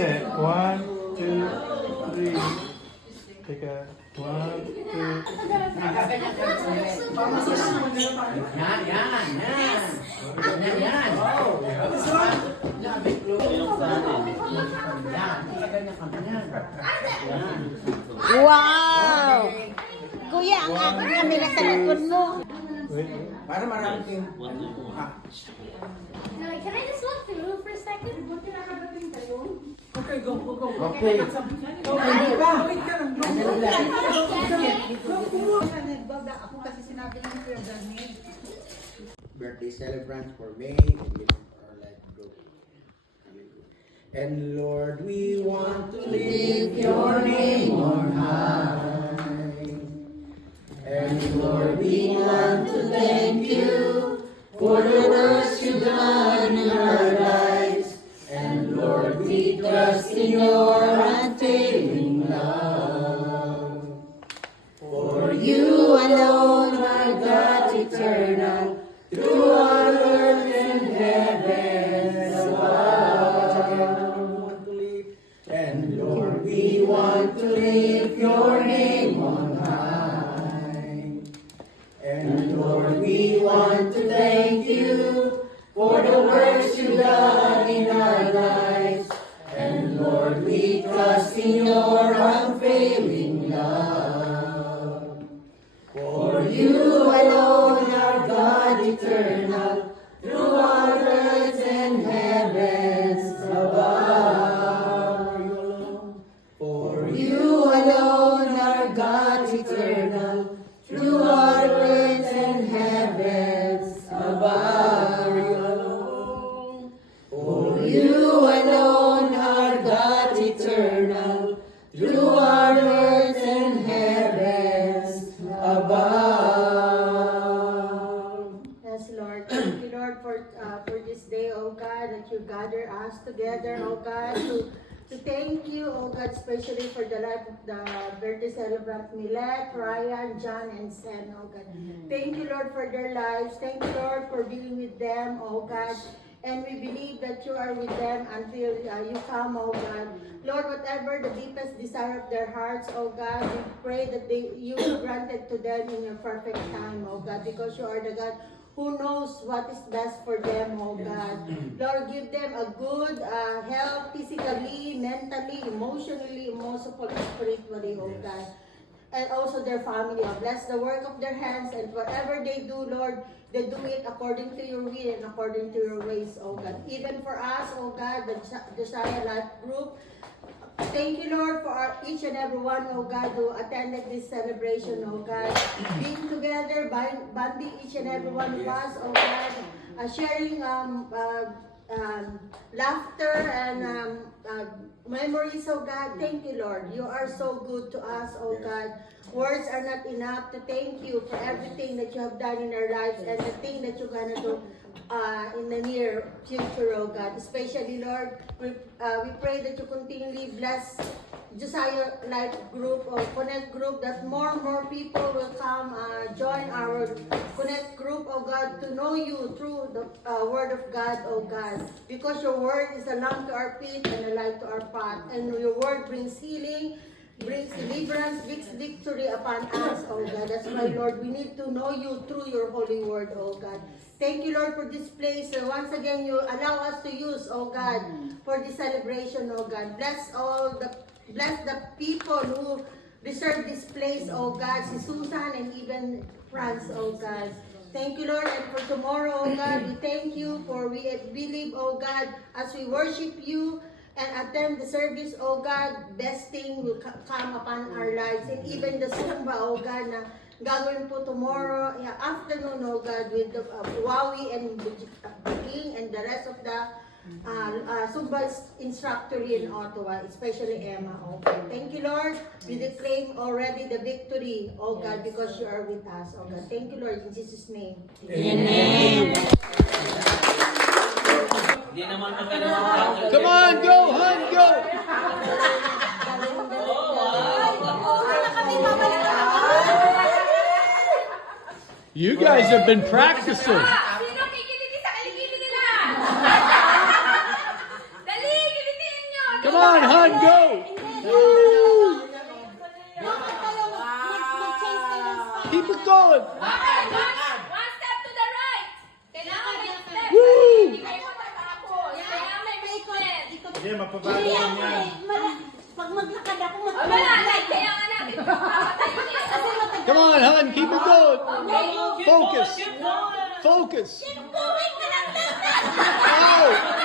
Hindi. 1, 2, 3. Teka. 1, 2. Wow! Kuya, ang aking kamera sa likod mo. Para marami kayong... Can I just walk through for a second? Okay, go. Okay. Ako kasi sinabi lang ko yung ganyan. Birthday celebrants for May and give our life group. And Lord, we want to lift your name on high. And Lord, we want to thank you for the works you've done in our lives. And Lord, we trust in your unfailing love. For you alone are God eternal, through our earth and heavens above. And Lord, we want to lift your name on high. And Lord, we want to thank you for the works you've done in our lives. And Lord, we trust in your unfailing love. For you alone are God eternal, through our earth and heavens above. For you alone are God eternal, through our earth and heavens above. For you alone are God eternal, through our earth and heavens above. Yes, Lord. Thank you, Lord, for this day, oh God, that you gather us together, oh God, to thank you, oh God, especially for the life of the birthday celebrant Milet, Ryan, John, and Sen, oh God. Thank you, Lord, for their lives. Thank you, Lord, for being with them, oh God. And we believe that you are with them until you come, oh God. Lord, whatever the deepest desire of their hearts, oh God, we pray that you will grant it to them in your perfect time, oh God, because you are the God who knows what is best for them, oh God. Lord, give them a good health, physically, mentally, emotionally, most of all, spiritually, oh God. And also their family. Bless the work of their hands, and whatever they do, Lord, they do it according to your will and according to your ways, oh God. Even for us, oh God, the Josiah Life Group, thank you, Lord, for each and every one, oh God, who attended this celebration, oh God. Being together, bonding each and every one of us, oh God, sharing laughter and memories, oh God. Thank you, Lord. You are so good to us, oh God. Words are not enough to thank you for everything that you have done in our lives and the thing that you're gonna do in the near future, oh God. Especially, Lord, we pray that you continually bless Josiah Life Group or Connect Group, that more and more people will come join our Connect Group, oh God, to know you through the Word of God, oh God. Because your Word is a lamp to our feet and a light to our path. And your Word brings healing, brings deliverance, brings victory upon us, oh God. That's why, Lord, we need to know you through your holy word, oh God. Thank you, Lord, for this place. Once again, you allow us to use, oh God, for this celebration, oh God. Bless the people who reserve this place, oh God. Si Susan and even France, oh God. Thank you, Lord, and for tomorrow, oh God, we thank you for we believe, oh God, as we worship you and attend the service, oh God, best thing will come upon our lives. And even the Zumba, oh God, na gagawin po tomorrow, afternoon, oh God, with the Wawi and King and the rest of the Zumba instructor in Ottawa, especially Emma, okay. Thank you, Lord. We declaim already the victory, oh God, because you are with us, oh God. Thank you, Lord, in Jesus' name. Amen. Come on, go, hun, go! You guys have been practicing. Sino kikiliti sa kilikili nila? Dali, kilitiin nyo! Come on, hon, go! Keep it going! Okay, one step to the right. Kailangan may step. Woo! Hindi kayo matatapos. Kailangan may movement. Sige, magpabago lang yan. Pag maglakad ako, Wala, like, kaya nga natin. Papatayin eh. Come on, hon, keep it going! Okay. Focus! Focus! Going na lang. Out!